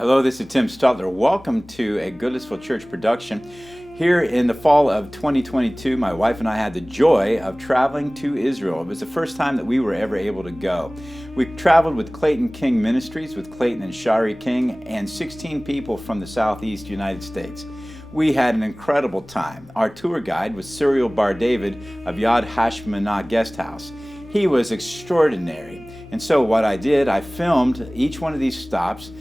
Hello, this is Tim Stutler. Welcome to a Goodlettsville Church production. Here in the fall of 2022, my wife and I had the joy of traveling to Israel. It was the first time that we were ever able to go. We traveled with Clayton King Ministries, with Clayton and Shari King, and 16 people from the Southeast United States. We had an incredible time. Our tour guide was Cyril Bar David of Yad Hashmanah Guest House. He was extraordinary. And so what I did, I filmed each one of these stops,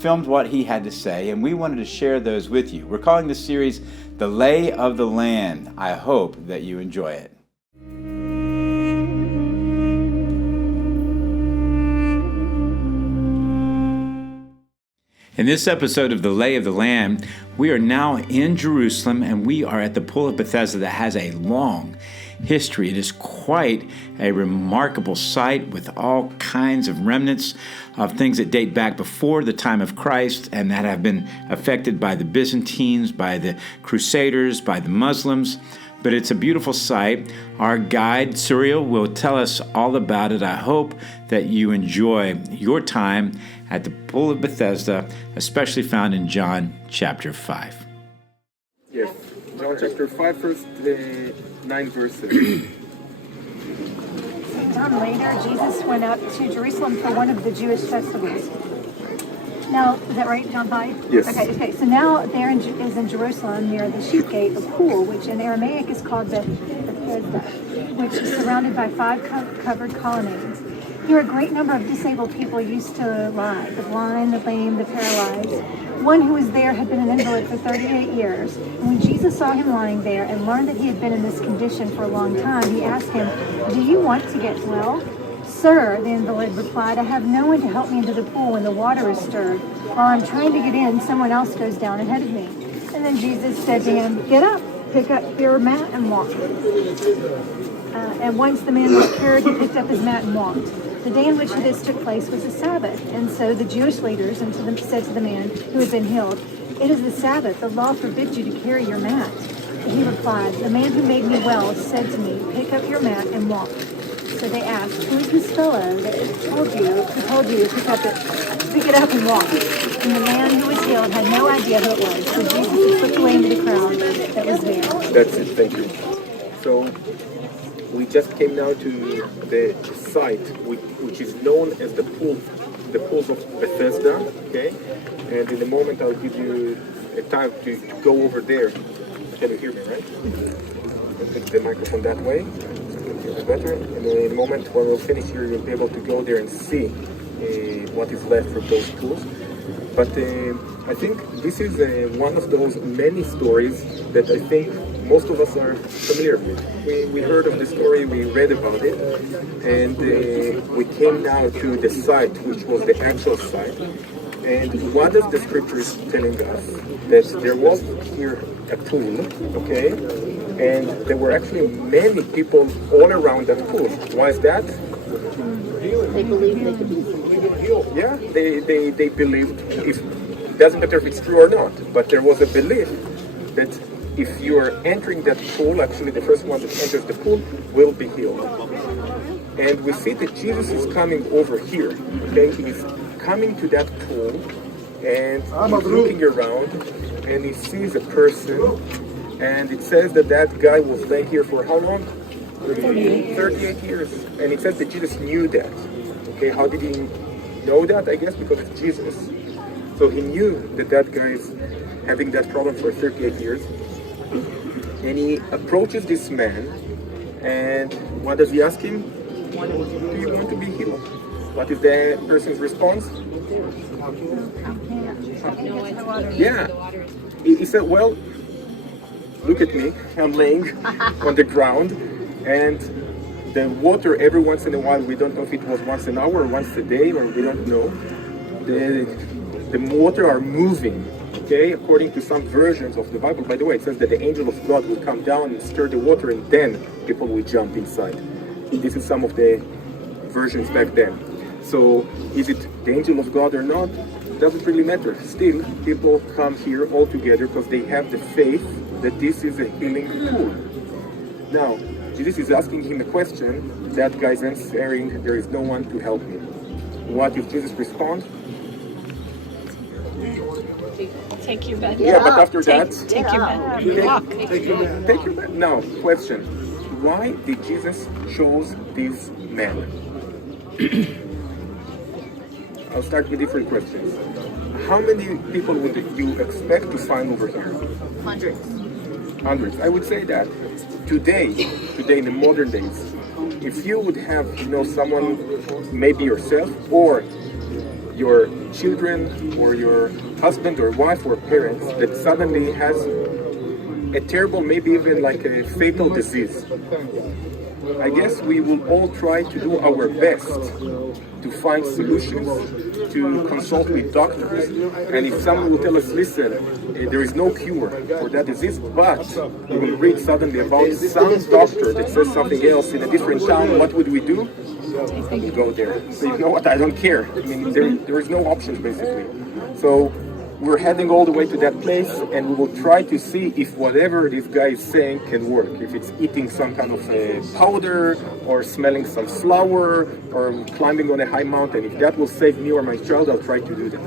filmed what he had to say, and we wanted to share those with you. We're calling this series The Lay of the Land. I hope that you enjoy it. In this episode of The Lay of the Land, we are now in Jerusalem, and we are at the Pool of Bethesda that has a long history. It is quite a remarkable site with all kinds of remnants of things that date back before the time of Christ and that have been affected by the Byzantines, by the Crusaders, by the Muslims. But it's a beautiful site. Our guide, Cyril, will tell us all about it. I hope that you enjoy your time at the Pool of Bethesda, especially found in John chapter 5. Yes, John chapter 5, first 9 verses. Sometime later, Jesus went up to Jerusalem for one of the Jewish festivals. Now, is that right, John 5? Yes. Okay. So now there is in Jerusalem near the sheep gate a pool, which in Aramaic is called Bethesda, which is surrounded by 5 covered colonnades. Here a great number of disabled people used to lie, the blind, the lame, the paralyzed. One who was there had been an invalid for 38 years. And when Jesus saw him lying there and learned that he had been in this condition for a long time, he asked him, "Do you want to get well?" "Sir," the invalid replied, "I have no one to help me into the pool when the water is stirred. While I'm trying to get in, someone else goes down ahead of me." And then Jesus said to him, "Get up, pick up your mat and walk." And once the man was cured, he picked up his mat and walked. The day in which this took place was the Sabbath, and so the Jewish leaders said to the man who had been healed, "It is the Sabbath. The law forbids you to carry your mat." But he replied, "The man who made me well said to me, 'Pick up your mat and walk.'" So they asked, "Who is this fellow that told you to pick it up and walk?" And the man who was healed had no idea who it was. So Jesus slipped away into the crowd that was there. That's it, thank you. So, we just came now to the site which is known as the pools of Bethesda, okay? And in a moment I'll give you a time to go over there. Can you hear me, right? I'll put the microphone that way. Better, and in a moment when we'll finish here, you'll be able to go there and see what is left from those pools. But I think this is one of those many stories that I think most of us are familiar with. We heard of the story, we read about it, and we came now to the site, which was the actual site. And what is the scriptures telling us? That there was here a pool, okay? And there were actually many people all around that pool. Why is that? They believed they could be healed. Yeah, they believed, it doesn't matter if it's true or not, but there was a belief that if you are entering that pool, actually the first one that enters the pool will be healed. And we see that Jesus is coming over here, okay? He's coming to that pool, and he's looking around, and he sees a person, and it says that that guy was laying here for how long? 38 years. And it says that Jesus knew that. Okay, how did he know that? I guess because it's Jesus. So he knew that that guy is having that problem for 38 years. And he approaches this man, and what does he ask him? Do you want to be healed? What is the person's response? Yeah. He said, well, look at me, I'm laying on the ground, and the water every once in a while, we don't know if it was once an hour or once a day, or we don't know, the water are moving, okay, according to some versions of the Bible. By the way, it says that the angel of God will come down and stir the water, and then people will jump inside. This is some of the versions back then. So, is it the angel of God or not? It doesn't really matter. Still, people come here all together because they have the faith that this is a healing pool. Now, Jesus is asking him a question. That guy's answering, there is no one to help me. What if Jesus responds? Take your bed. Yeah, but after that, Take your bed. Walk. take your bed. Now, question: why did Jesus choose these men? I'll start with different questions. How many people would you expect to find over here? Hundreds. Hundreds. I would say that today in the modern days, if you would have, someone, maybe yourself or your children or your husband or wife or parents that suddenly has a terrible, maybe even like a fatal disease, I guess we will all try to do our best to find solutions, to consult with doctors. And if someone will tell us, listen, there is no cure for that disease, but we will read suddenly about some doctor that says something else in a different town, what would we do? We go there. So you know what, I don't care. I mean, there is no options basically. So we're heading all the way to that place, and we will try to see if whatever this guy is saying can work. If it's eating some kind of a powder, or smelling some flower, or climbing on a high mountain. If that will save me or my child, I'll try to do that.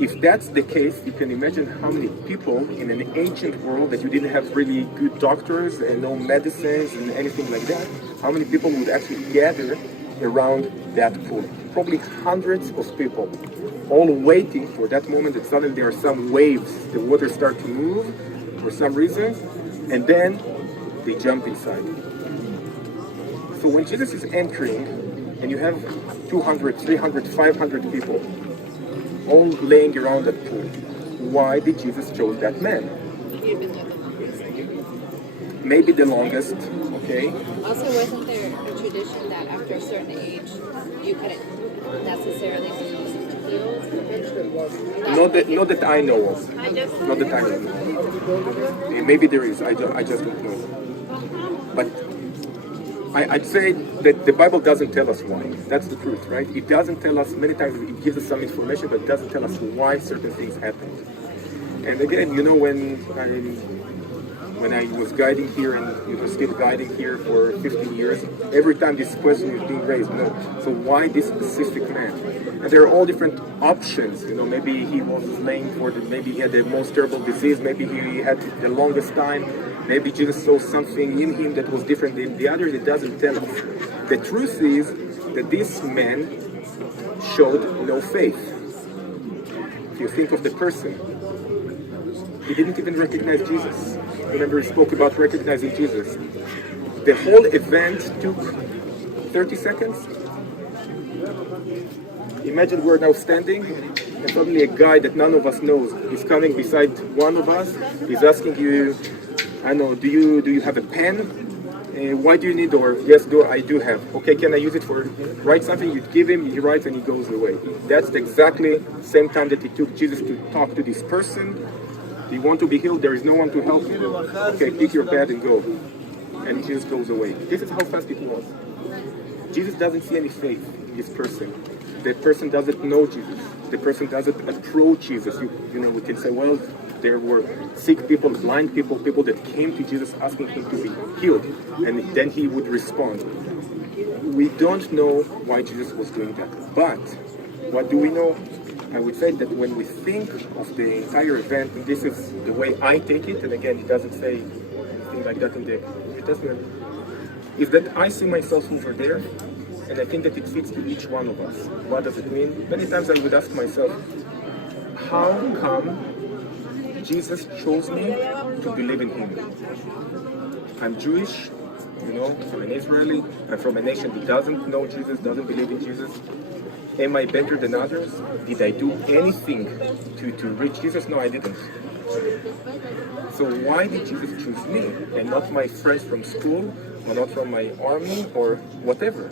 If that's the case, you can imagine how many people in an ancient world that you didn't have really good doctors and no medicines and anything like that, how many people would actually gather around that pool? Probably hundreds of people, all waiting for that moment that suddenly there are some waves, the water start to move for some reason, and then they jump inside. So when Jesus is entering, and you have 200, 300, 500 people all laying around that pool, why did Jesus choose that man? Maybe the longest, okay? Also, wasn't there a tradition that after a certain age, you couldn't necessarily be healed? Not that I know of. Not that I know of. Maybe there is. I just don't know. But I'd say that the Bible doesn't tell us why. That's the truth, right? It doesn't tell us, many times it gives us some information, but it doesn't tell us why certain things happened. And again, when I was guiding here and still guiding here for 15 years, every time this question is being raised, so why this specific man? And there are all different options, maybe he was laying for maybe he had the most terrible disease, maybe he had the longest time, maybe Jesus saw something in him that was different than the others. It doesn't tell us. The truth is that this man showed no faith. If you think of the person, he didn't even recognize Jesus. Remember, he spoke about recognizing Jesus. The whole event took 30 seconds. Imagine we're now standing, and suddenly a guy that none of us knows is coming beside one of us. He's asking you, I know, do you have a pen? Why do you need? Or yes, I do have. Okay, can I use it for write something? You give him, he writes, and he goes away. That's exactly the same time that it took Jesus to talk to this person. You want to be healed, there is no one to help you. Okay, pick your bed and go. And Jesus goes away. This is how fast it was. Jesus doesn't see any faith in this person. The person doesn't know Jesus. The person doesn't approach Jesus. We can say, well, there were sick people, blind people, people that came to Jesus asking him to be healed. And then he would respond. We don't know why Jesus was doing that. But what do we know? I would say that when we think of the entire event, and this is the way I take it, and again, it doesn't say anything like that in the New Testament, is that I see myself over there, and I think that it fits to each one of us. What does it mean? Many times I would ask myself, how come Jesus chose me to believe in him? I'm Jewish, I'm an Israeli, I'm from a nation that doesn't know Jesus, doesn't believe in Jesus. Am I better than others? Did I do anything to reach Jesus? No, I didn't. So why did Jesus choose me and not my friends from school, or not from my army, or whatever?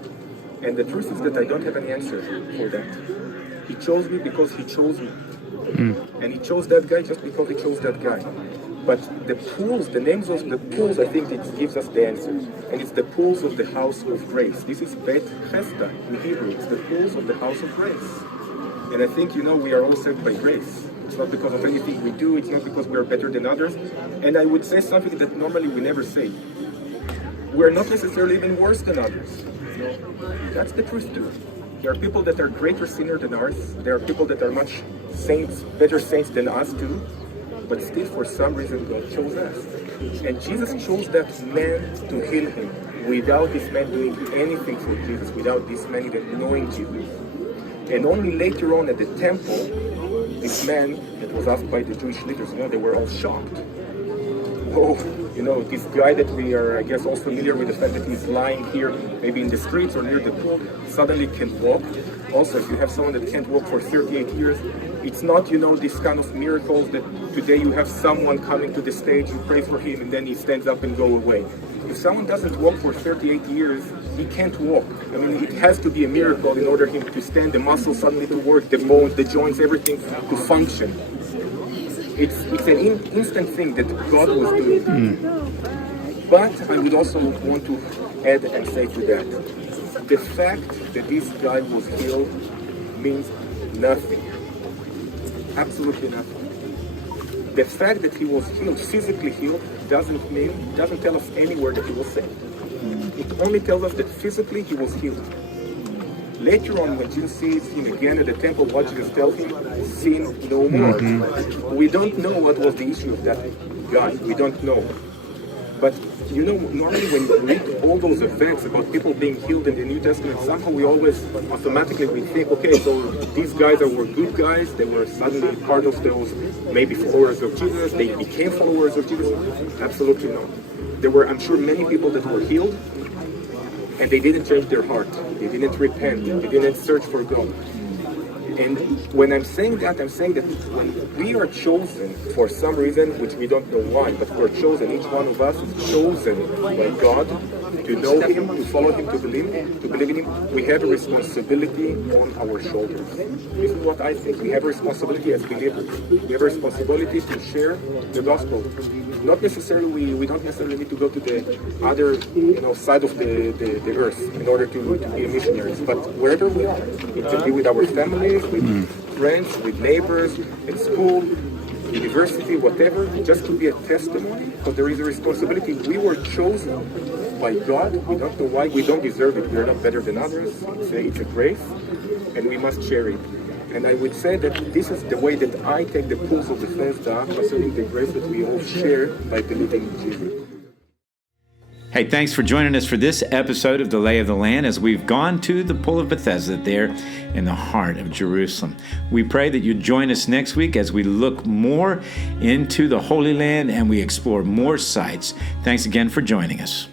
And the truth is that I don't have any answer for that. He chose me because he chose me. And he chose that guy just because he chose that guy. But the pools, the names of the pools, I think it gives us the answer. And it's the pools of the house of grace. This is Bethesda in Hebrew. It's the pools of the house of grace. And I think, we are all saved by grace. It's not because of anything we do. It's not because we are better than others. And I would say something that normally we never say. We are not necessarily even worse than others. That's the truth too. There are people that are greater sinners than ours. There are people that are much saints, better saints than us too, but still for some reason God chose us. And Jesus chose that man to heal him without this man doing anything for Jesus, without this man even knowing Jesus. And only later on at the temple, this man that was asked by the Jewish leaders, they were all shocked. Oh, this guy that we are, I guess, all familiar with the fact that he's lying here, maybe in the streets or near the pool, suddenly can walk. Also, if you have someone that can't walk for 38 years, it's not, this kind of miracles that today you have someone coming to the stage, you pray for him, and then he stands up and go away. If someone doesn't walk for 38 years, he can't walk. I mean, it has to be a miracle in order for him to stand, the muscles suddenly to work, the bones, the joints, everything to function. It's an instant thing that God was doing. But I would also want to add and say to that, the fact that this guy was healed means nothing. Absolutely nothing. The fact that he was healed, physically healed, doesn't tell us anywhere that he was saved. It only tells us that physically he was healed. Later on, when Jesus sees him again at the temple, what Jesus tells him, sin no more. We don't know what was the issue of that guy. We don't know. But normally when you read all those events about people being healed in the New Testament, somehow we always automatically think, okay, so these guys were good guys, they were suddenly part of those maybe followers of Jesus, they became followers of Jesus. Absolutely not. There were, I'm sure, many people that were healed, and they didn't change their heart. They didn't repent. They didn't search for God. And when I'm saying that when we are chosen for some reason, which we don't know why, but we're chosen, each one of us is chosen by God to know Him, to follow Him, to believe in Him, we have a responsibility on our shoulders. This is what I think. We have a responsibility as believers. We have a responsibility to share the gospel. Not necessarily, we don't necessarily need to go to the other side of the earth in order to be missionaries, but wherever we are, it can be with our families, with friends, with neighbors, at school, university, whatever, just to be a testimony, because there is a responsibility. We were chosen by God. We don't know why. We don't deserve it. We are not better than others. It's a grace, and we must share it. And I would say that this is the way that I take the pulse of Bethesda, concerning the grace that we all share by believing in Jesus. Hey, thanks for joining us for this episode of The Lay of the Land as we've gone to the Pool of Bethesda there in the heart of Jerusalem. We pray that you join us next week as we look more into the Holy Land and we explore more sites. Thanks again for joining us.